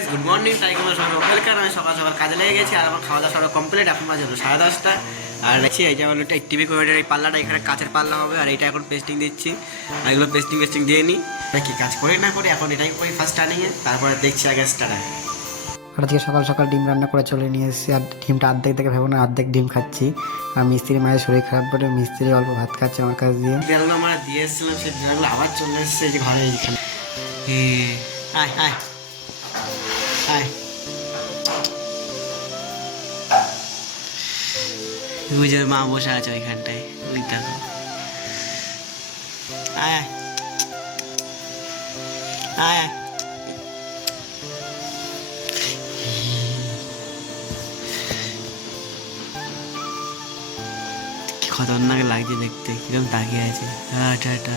Guys, good morning. তাই কেমন সবাই ওয়েলকাম। আমি সকাল সকাল কাজে লেগে গেছি আর আমার খাওয়া দাওয়া সব কমপ্লিট। এখন বাজে হলো 10:30। আর দেখছি এই যে হলো টিভি কোভিডের এই পাল্লাটা, এখানে কাঁচের পাল্লা হবে আর এটা এখন পেস্টিং দিচ্ছি। আর এগুলো পেস্টিং দিয়ে নিই, কি কাজ করি না করি এখন এটাই করি ফার্স্ট টার্নিংয়ে, তারপরে দেখছি আগে স্টার্টার। আর আজকে সকাল সকাল ডিম রান্না করে চলে নিয়ে এসেছি। আর ডিমটা অর্ধেক থেকে ভেবো না, অর্ধেক ডিম খাচ্ছি। আর মিস্ত্রি মায়ের শরীর খারাপ বলে মিস্ত্রি অল্প ভাত খাচ্ছে আমার কাছ দিয়ে। বিড়ালগুলো আমরা দিয়ে এসেছিলাম, সেই বিড়ালগুলো আবার চলে এসেছে এই যে ঘরে এইখানে। আয় আয় আয়, বুঝে মা বসে আছে ওইখানটায়, ওই দেখো। আয় আয় আয়, কি খতরনাক লাগছে দেখতে, কিরকম তাকিয়ে আছে। টাটা,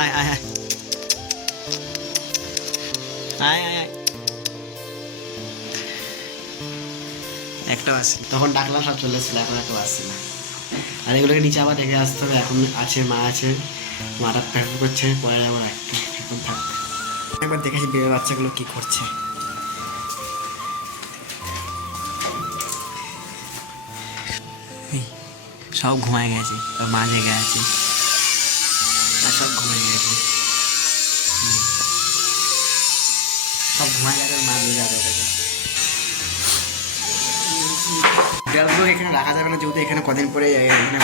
আয় আয় আয় আয় আয় আয়। একটাও আসছে, তখন ডাকলাম সব চলে এসেছিল, এখন একটাও আসছে না। আর এগুলোকে নিচে আবার রেখে আসতে হবে। এখন আছে মা আছে, মাটা প্যাকেট করছে, পরে যাবো রাখতে। এখন থাক, একবার দেখেছি বিড়াল বাচ্চাগুলো কি করছে। সব ঘুমায় গেছে, মা জেগে আছে আর সব ঘুমায় গেছে, সব ঘুমায় গেছে, মা জেগে আছে। বিড়ালগুলো এখানে রাখা যাবে না, যেহেতু এখানে কদিন পরে এখানে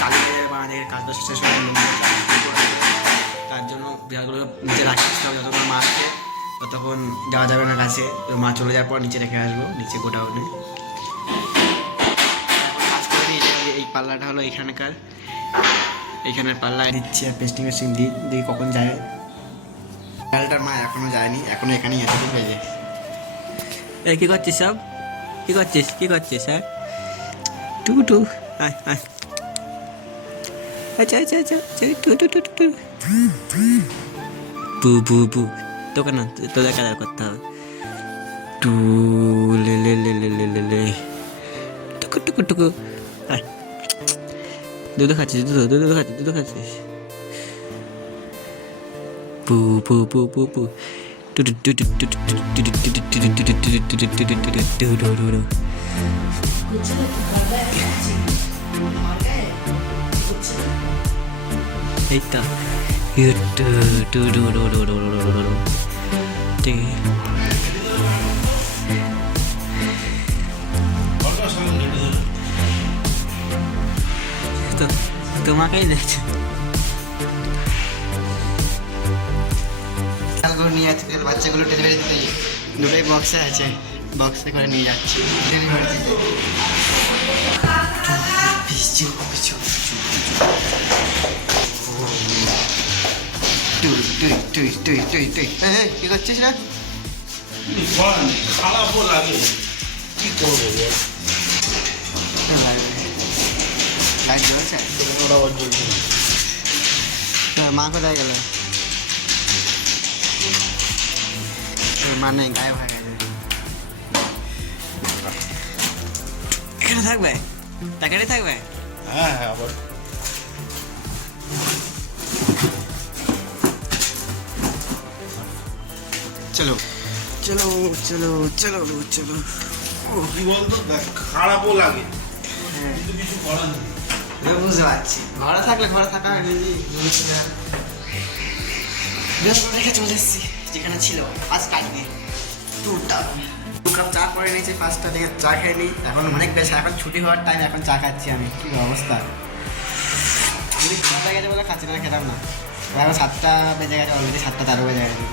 চালিয়ে যাবে বা আমাদের কাজ বাজ শেষ হবে, তার জন্য বিড়ালগুলো নিচে রাখতে হবে। যতক্ষণ মা আসছে ততক্ষণ যাওয়া যাবে না কাছে, মা চলে যাওয়ার পর নিচে রেখে আসবো, নিচে গোটা ওঠে। কাজ করে নিই। এই পাল্লাটা হলো এখানকার, এইখানের পাল্লা দিচ্ছি আর পেস্টিং দিই কখন যায়। বিড়ালটার মা এখনো যায়নি, এখনো এখানেই আছে। ঠিক আছে, এই কী করছিস সব, কি করছিস হ্যাঁ? টু আয় আয়, আচ্ছা আচ্ছা আচ্ছা, টু বু তোকে না, তোদের কাজ করতে হবে। টু লে লে লে লে লে লে লে, টুকু আয়। দুধ খাচ্ছিস, দুধ খাচ্ছিস। পু পু পু পু পু এই তো তোমাকেই দেখছে। নিয়ে যাচ্ছে বাচ্চাগুলো ডেলিভারি দিতে, দুটোই বক্সে আছে, বক্সে করে নিয়ে যাচ্ছি ডেলিভারি দিতে। কি করছিস না? খারাপও লাগে, কি করবো? লাইট জ্বলছে, মা কোথায় গেল? মানে গায়ে হয়ে গেছে। এখানে থাকবে, প্যাকেটে থাকবে। হ্যাঁ হ্যাঁ, আবার চলো চলো চলো চলো চলো। কি বলতো, খারাপও লাগে, হ্যাঁ কিন্তু কিছু করার নেই। বুঝতে পারছি, ঘরে থাকলে ঘরে থাকা রেখে চলে এসেছি যেখানে ছিল। আজ কাজ নেই, 2 কাপ চা করে নিয়েছি, 5টা দিকে চা খেয়ে নিই। এখন অনেক বেশি, এখন ছুটি হওয়ার টাইম, এখন চা খাচ্ছি আমি। কী অবস্থা, যদি খাওয়া গেছে বলে খাচ্ছি না, খেতাম না। এখন 7টা বেজে গেছে অলরেডি, 7টা 13 বেজে গেছে।